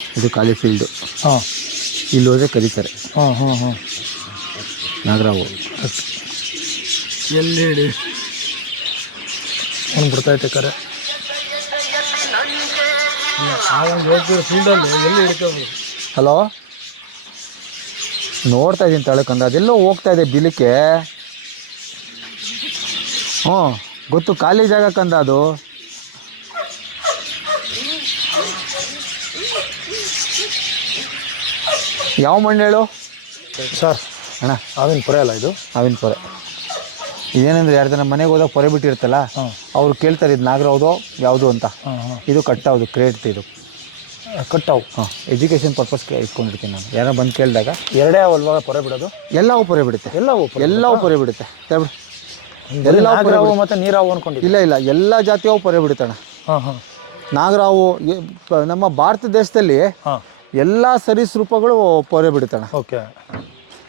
ಇದು ಖಾಲಿ ಫೀಲ್ಡು. ಹಾಂ, ಇಲ್ಲಿ ಹೋದ್ರೆ ಕರೀತಾರೆ ಹಾಂ, ಹಾಂ, ಹಾಂ. ನಾಗರಾವು. ಎಲ್ಲಿ ಹೇಳಿ ಅವ್ನು ಬಿಡ್ತೈತೆ ಕರೆ. ಹೋಗ್ತಿರೋ ಫೀಲ್ಡಲ್ಲಿ ಎಲ್ಲಿ ಹಿಡ್ಕೋಬೋದು. ಹಲೋ, ನೋಡ್ತಾ ಇದ್ದೀನಿ ತಳಕಂದ, ಅದೆಲ್ಲೋ ಹೋಗ್ತಾ ಇದೆ ಬಿಲಕ್ಕೆ. ಹ್ಞೂ ಗೊತ್ತು, ಖಾಲಿ ಜಾಗ ಕಂದ ಅದು. ಯಾವ ಮಣ್ಣು ಹೇಳು ಸರ್? ಅಣ್ಣ ಅವೇನು ಪೊರೆ ಅಲ್ಲ ಇದು? ಅವಿನ ಪೊರೆ. ಇದೇನೆಂದ್ರೆ ಎರಡು ಜನ ಮನೆಗೆ ಹೋದಾಗ ಪೊರೆ ಬಿಟ್ಟಿರ್ತಲ್ಲ, ಅವ್ರು ಕೇಳ್ತಾರೆ ಇದು ನಾಗರಾವ್ದು ಯಾವುದು ಅಂತ. ಇದು ಕಟ್ಟಾವುದು ಕ್ರೇಟ್ ಇದು ಕಟ್ಟಾವು. ಹಾಂ, ಎಜುಕೇಷನ್ ಪರ್ಪಸ್ಗೆ ಇಟ್ಕೊಂಡಿರ್ತೀನಿ ನಾನು. ಯಾರೋ ಬಂದು ಕೇಳಿದಾಗ ಎರಡೇ ಅವಲ್ವಾ ಪೊರೆ ಬಿಡೋದು? ಎಲ್ಲವೂ ಪೊರೆ ಬಿಡುತ್ತೆ. ಎಲ್ಲವೂ ಪೊರೆ ಬಿಡುತ್ತೆ. ನಾಗರಾವು ಮತ್ತು ನೀರಾವು ಅನ್ಕೊಂಡಿದ್ದೆ. ಇಲ್ಲ, ಎಲ್ಲ ಜಾತಿಯವು ಪೊರೆ ಬಿಡುತ್ತಣ್ಣ. ಹಾಂ, ಹಾಂ. ನಾಗರಾವು ನಮ್ಮ ಭಾರತ ದೇಶದಲ್ಲಿ ಹಾಂ, ಎಲ್ಲ ಸರೀಸೃಪಗಳು ಪೊರೆ ಬಿಡುತ್ತಣ್ಣ. ಓಕೆ.